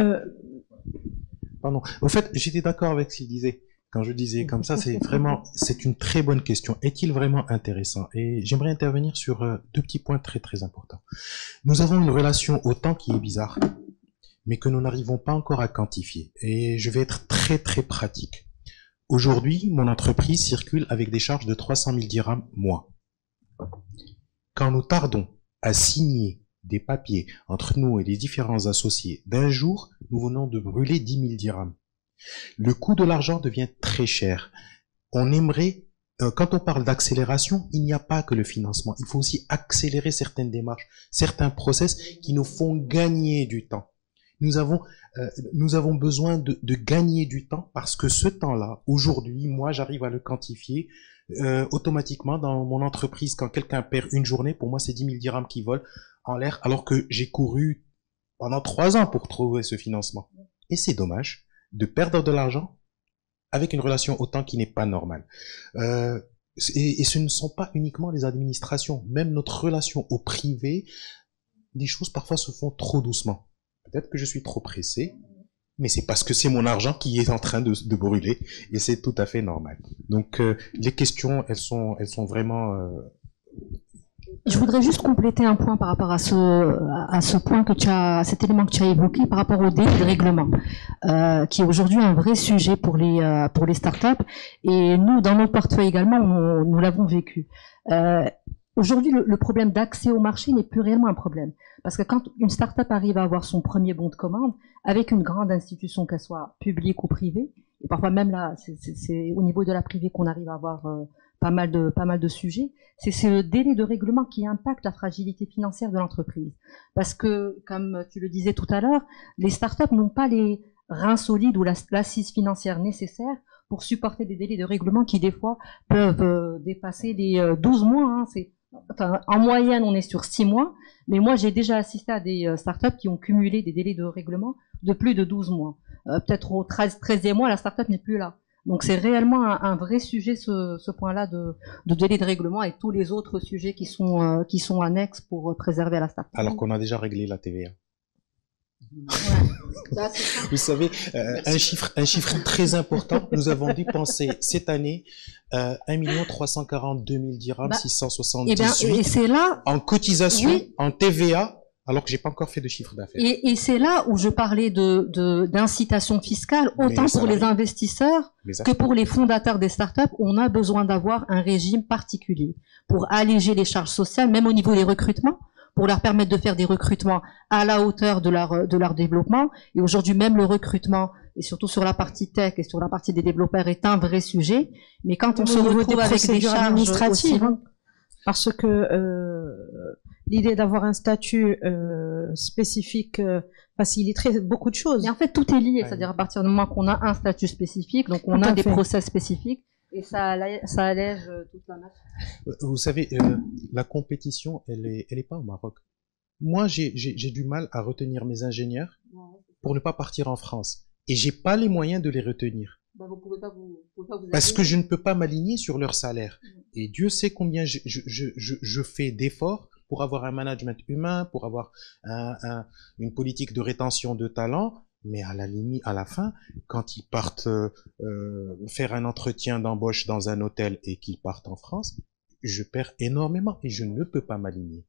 Euh, Pardon. Au fait, j'étais d'accord avec ce qu'il disait. Quand je disais comme ça, c'est vraiment, c'est une très bonne question. Est-il vraiment intéressant? Et j'aimerais intervenir sur deux petits points très très importants. Nous avons une relation au temps qui est bizarre, mais que nous n'arrivons pas encore à quantifier. Et je vais être très très pratique. Aujourd'hui, mon entreprise circule avec des charges de 300 000 dirhams mois. Quand nous tardons à signer des papiers entre nous et les différents associés d'un jour, nous venons de brûler 10 000 dirhams. Le coût de l'argent devient très cher. On aimerait, quand on parle d'accélération, il n'y a pas que le financement. Il faut aussi accélérer certaines démarches, certains process qui nous font gagner du temps. Nous avons, nous avons besoin de gagner du temps parce que ce temps-là, aujourd'hui, moi, j'arrive à le quantifier automatiquement dans mon entreprise. Quand quelqu'un perd une journée, pour moi, c'est 10 000 dirhams qui volent en l'air alors que j'ai couru pendant 3 ans pour trouver ce financement. Et c'est dommage de perdre de l'argent avec une relation au temps qui n'est pas normale. Euh, et ce ne sont pas uniquement les administrations, même notre relation au privé, des choses parfois se font trop doucement. Peut-être que je suis trop pressé, mais c'est parce que c'est mon argent qui est en train de brûler, et c'est tout à fait normal. Donc les questions, elles sont vraiment... je voudrais juste compléter un point par rapport à ce point que tu as, cet élément que tu as évoqué par rapport au délai de règlement, qui est aujourd'hui un vrai sujet pour les startups. Et nous, dans notre portefeuille également, nous l'avons vécu. Aujourd'hui, le problème d'accès au marché n'est plus réellement un problème. Parce que quand une startup arrive à avoir son premier bon de commande, avec une grande institution, qu'elle soit publique ou privée, et parfois même là, c'est au niveau de la privée qu'on arrive à avoir pas mal de sujets, c'est ce délai de règlement qui impacte la fragilité financière de l'entreprise. Parce que, comme tu le disais tout à l'heure, les startups n'ont pas les reins solides ou l'assise financière nécessaire pour supporter des délais de règlement qui, des fois, peuvent dépasser les 12 mois. Hein. Enfin, en moyenne, on est sur 6 mois, mais moi, j'ai déjà assisté à des startups qui ont cumulé des délais de règlement de plus de 12 mois. Peut-être au 13e mois, la startup n'est plus là. Donc c'est réellement un vrai sujet, ce point-là de délai de règlement et tous les autres sujets qui sont annexes pour préserver la startup. Alors qu'on a déjà réglé la TVA. Ouais. Vous savez, un chiffre très important, nous avons dépensé cette année 1 342 000 dirhams, 678 et c'est là, en cotisation, oui, en TVA, alors que j'ai pas encore fait de chiffre d'affaires. Et c'est là où je parlais d'incitation fiscale, autant pour les investisseurs que pour les fondateurs des startups. On a besoin d'avoir un régime particulier pour alléger les charges sociales, même au niveau des recrutements, pour leur permettre de faire des recrutements à la hauteur de leur développement. Et aujourd'hui, même le recrutement, et surtout sur la partie tech et sur la partie des développeurs, est un vrai sujet. Mais quand on se retrouve avec des charges administratives, parce que l'idée d'avoir un statut spécifique faciliterait beaucoup de choses. Et en fait, tout est lié, c'est-à-dire à partir du moment qu'on a un statut spécifique, donc on a des process spécifiques, et ça allège toute la masse. Vous savez, la compétition, elle est pas au Maroc. Moi, j'ai du mal à retenir mes ingénieurs pour ne pas partir en France. Et j'ai pas les moyens de les retenir. Vous pouvez pas vous parce que je ne peux pas m'aligner sur leur salaire. Et Dieu sait combien je fais d'efforts pour avoir un management humain, pour avoir une politique de rétention de talent. Mais à la limite, à la fin, quand ils partent faire un entretien d'embauche dans un hôtel et qu'ils partent en France, je perds énormément et je ne peux pas m'aligner.